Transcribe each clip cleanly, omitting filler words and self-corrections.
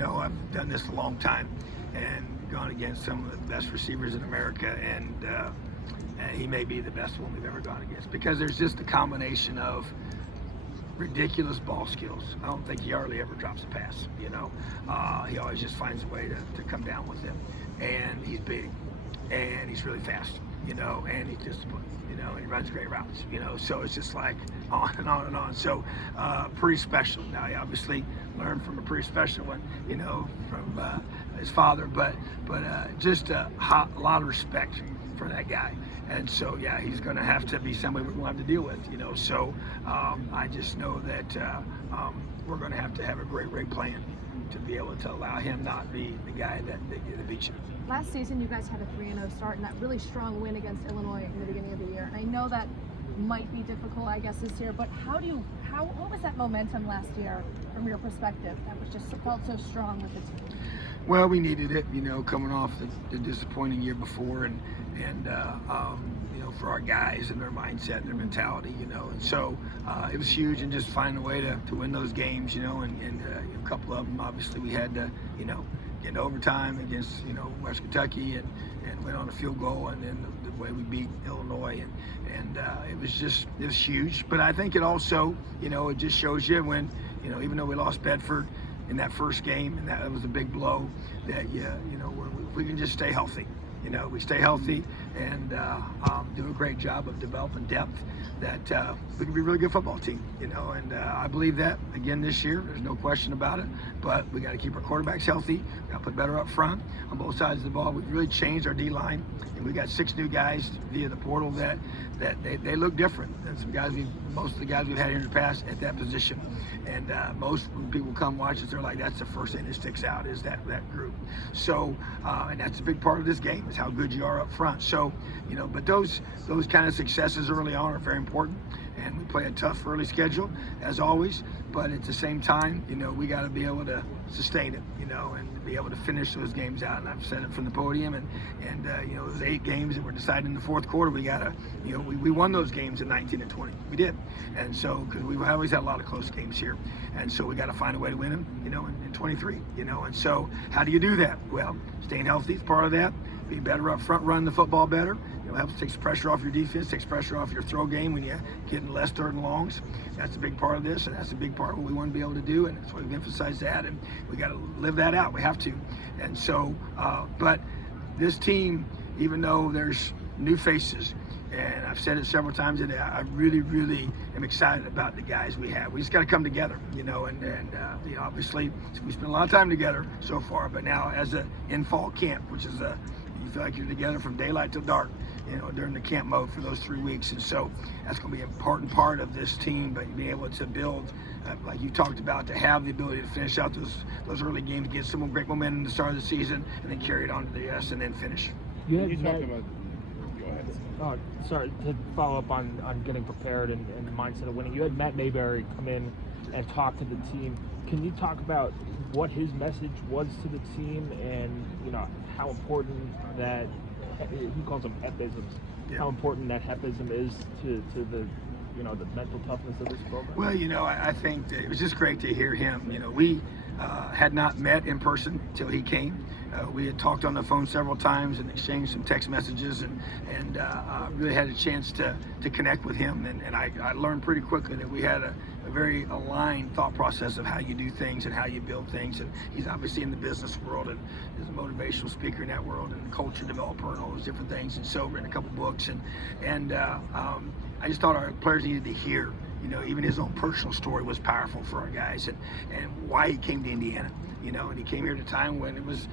I've done this a long time and gone against some of the best receivers in America, and he may be the best one we've ever gone against because there's just a combination of ridiculous ball skills. I don't think he hardly ever drops a pass. He always just finds a way to come down with him, and he's big, and he's really fast. And he's disciplined. And he runs great routes. So it's just like on and on and on. So pretty special. Now he obviously learned from a pretty special one, from his father, but just a lot of respect for that guy. And so, yeah, he's going to have to be somebody we're going to have to deal with, So I just know that we're going to have a great plan to be able to allow him not be the guy that beats you. Last season, you guys had a 3-0 start and that really strong win against Illinois in the beginning of the year. And I know that might be difficult, I guess, this year, but what was that momentum last year from your perspective? That was just felt so strong with the team. Well, we needed it, coming off the disappointing year before, and for our guys and their mindset and their mentality, and so it was huge, and just finding a way to win those games, and a couple of them, obviously, we had to, get into overtime against, West Kentucky, and went on a field goal, and then the way we beat Illinois, and it was huge. But I think it also, it just shows you when, even though we lost Bedford in that first game, and that was a big blow, that we can just stay healthy. We stay healthy and do a great job of developing depth, that we can be a really good football team, and I believe that again this year. There's no question about it, but we got to keep our quarterbacks healthy. We got to put better up front on both sides of the ball. We've really changed our D-line, and we got 6 new guys via the portal that they look different than most of the guys we've had here in the past at that position. And most when people come watch us, they're like, that's the first thing that sticks out is that group. So, and that's a big part of this game, is how good you are up front. So, but those kind of successes early on are very important. And we play a tough early schedule, as always. But at the same time, we got to be able to sustain it, and be able to finish those games out. And I've said it from the podium, and those 8 games that were decided in the fourth quarter, we got to, we won those games in 19 and 20. We did. And so, because we've always had a lot of close games here. And so we got to find a way to win them, in 23, And so how do you do that? Well, staying healthy is part of that. Be better up front, run the football better. Helps takes pressure off your defense, takes pressure off your throw game when you get in less 3rd and longs. That's a big part of this, and that's a big part of what we want to be able to do, and that's why we've emphasized that, and we got to live that out. We have to. And so, but this team, even though there's new faces, and I've said it several times today, I really, really am excited about the guys we have. We just got to come together, and obviously we spent a lot of time together so far, but now as in fall camp, which is you feel like you're together from daylight till dark, during the camp mode for those 3 weeks. And so that's going to be an important part of this team, but being able to build, like you talked about, to have the ability to finish out those early games, get some great momentum at the start of the season, and then carry it on to the rest, and then finish. You talked about. Go ahead. Oh, sorry, to follow up on getting prepared and the mindset of winning. You had Matt Mayberry come in and talk to the team. Can you talk about what his message was to the team, and how important that, he calls them hepisms, how important that hepism is to the the mental toughness of this program? Well, I think that it was just great to hear him. We had not met in person till he came. We had talked on the phone several times and exchanged some text messages, and really had a chance to connect with him. And I learned pretty quickly that we had a very aligned thought process of how you do things and how you build things. And he's obviously in the business world and is a motivational speaker in that world and a culture developer and all those different things. And so written a couple books, and I just thought our players needed to hear, even his own personal story was powerful for our guys, and why he came to Indiana, and he came here at a time when it was,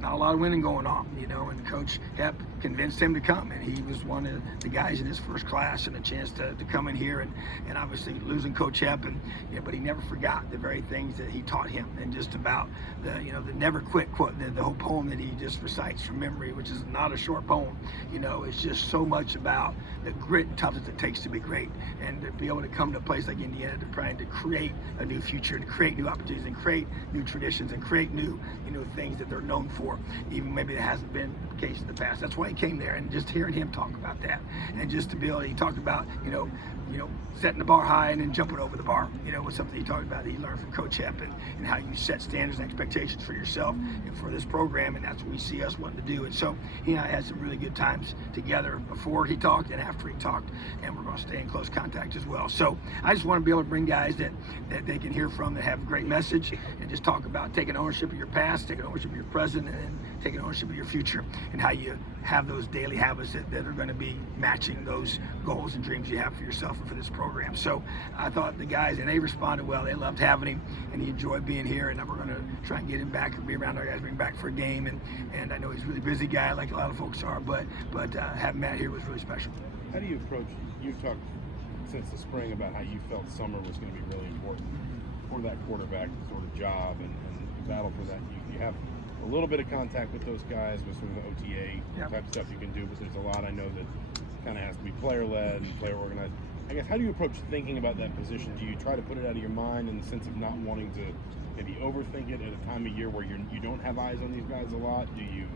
not a lot of winning going on, and Coach Hepp convinced him to come, and he was one of the guys in his first class, and a chance to come in here, and obviously losing Coach Hepp, but he never forgot the very things that he taught him, and just about the never quit quote, the whole poem that he just recites from memory, which is not a short poem. It's just so much about the grit and toughness it takes to be great, and to be able to come to a place like Indiana to try to create a new future, and create new opportunities, and create new traditions, and create new things that they're known for, even maybe that hasn't been the case in the past. That's why he came there, and just hearing him talk about that, and just to be able, he talked about setting the bar high and then jumping over the bar, was something he talked about that he learned from Coach Hep, and how you set standards and expectations for yourself and for this program, and that's what we see us wanting to do. And so he and I had some really good times together before he talked and after he talked, and we're going to stay in close contact as well. So I just want to be able to bring guys that they can hear from, that have a great message, and just talk about taking ownership of your past, taking ownership of your present, and taking ownership of your future, and how you have those daily habits that are going to be matching those goals and dreams you have for yourself and for this program. So I thought the guys, and they responded well. They loved having him, and he enjoyed being here, and we're going to try and get him back and be around our guys, bring him back for a game. And I know he's a really busy guy, like a lot of folks are, but having Matt here was really special. How do you approach, you've talked since the spring about how you felt summer was going to be really important for that quarterback sort of job and battle for that. You have a little bit of contact with those guys with sort of the OTA type stuff you can do, but there's a lot I know that kind of has to be player-led and player-organized. I guess, how do you approach thinking about that position? Do you try to put it out of your mind in the sense of not wanting to maybe overthink it at a time of year where you don't have eyes on these guys a lot? Do you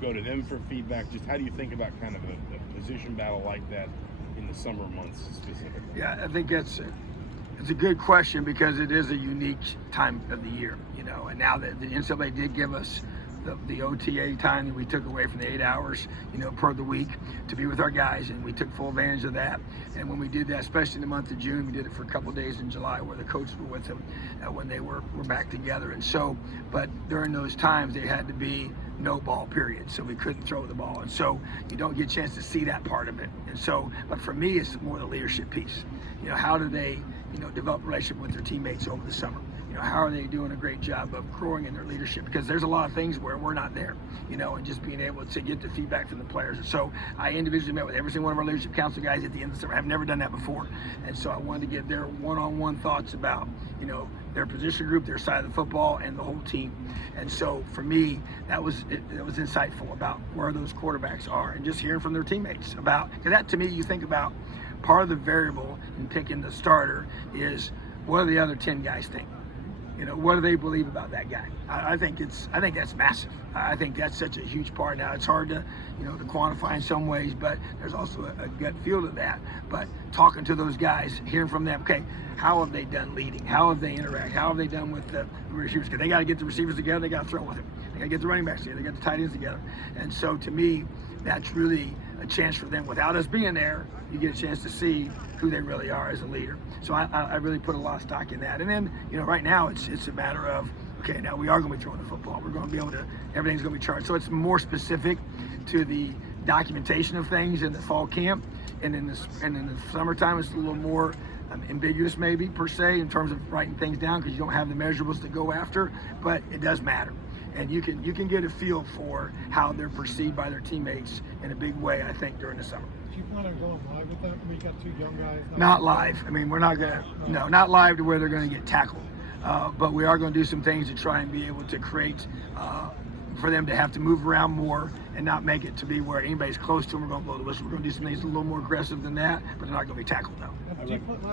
go to them for feedback? Just how do you think about kind of a position battle like that in the summer months specifically? Yeah, I think it's a good question, because it is a unique time of the year, and now that the NCAA did give us the OTA time that we took away from the 8 hours, per the week to be with our guys, and we took full advantage of that. And when we did that, especially in the month of June, we did it for a couple of days in July where the coaches were with them when they were back together. And so, but during those times, there had to be no ball period, so we couldn't throw the ball, and so you don't get a chance to see that part of it. And so, but for me, it's more the leadership piece. How do they develop a relationship with their teammates over the summer? How are they doing a great job of growing in their leadership? Because there's a lot of things where we're not there, and just being able to get the feedback from the players. So I individually met with every single one of our leadership council guys at the end of the summer. I've never done that before. And so I wanted to get their one-on-one thoughts about, their position group, their side of the football, and the whole team. And so for me, that was insightful about where those quarterbacks are, and just hearing from their teammates about, because that, to me, you think about part of the variable in picking the starter is, what do the other 10 guys think? What do they believe about that guy? I think that's massive. I think that's such a huge part. Now it's hard to to quantify in some ways, but there's also a gut feel to that. But talking to those guys, hearing from them, okay, how have they done leading? How have they interact? How have they done with the receivers? Because they got to get the receivers together. They got to throw with them. They got to get the running backs together. They got the tight ends together. And so to me, that's really a chance for them. Without us being there, you get a chance to see who they really are as a leader. So I really put a lot of stock in that. And then, right now it's a matter of, okay, now we are going to be throwing the football. We're going to be able to, everything's going to be charged. So it's more specific to the documentation of things in the fall camp. And in the summertime, it's a little more ambiguous maybe per se in terms of writing things down, because you don't have the measurables to go after, but it does matter. And you can get a feel for how they're perceived by their teammates in a big way, I think, during the summer. Do you plan on going live with them? You got two young guys. Not live. I mean, we're not gonna, no, not live to where they're gonna get tackled. But we are gonna do some things to try and be able to create for them to have to move around more and not make it to be where anybody's close to them. We're going to blow the whistle. We're going to do some things a little more aggressive than that, but they're not going to be tackled now. Last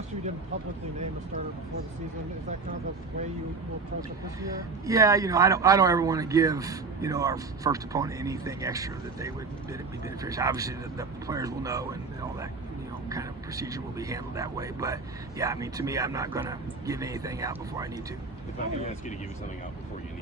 year you didn't publicly name a starter before the season. Is that kind of the way you will approach it this year? Yeah, I don't ever want to give our first opponent anything extra that they would be beneficial. Obviously, the players will know, and all that kind of procedure will be handled that way. But yeah, I mean, to me, I'm not going to give anything out before I need to. If I can ask you to give me something out before you need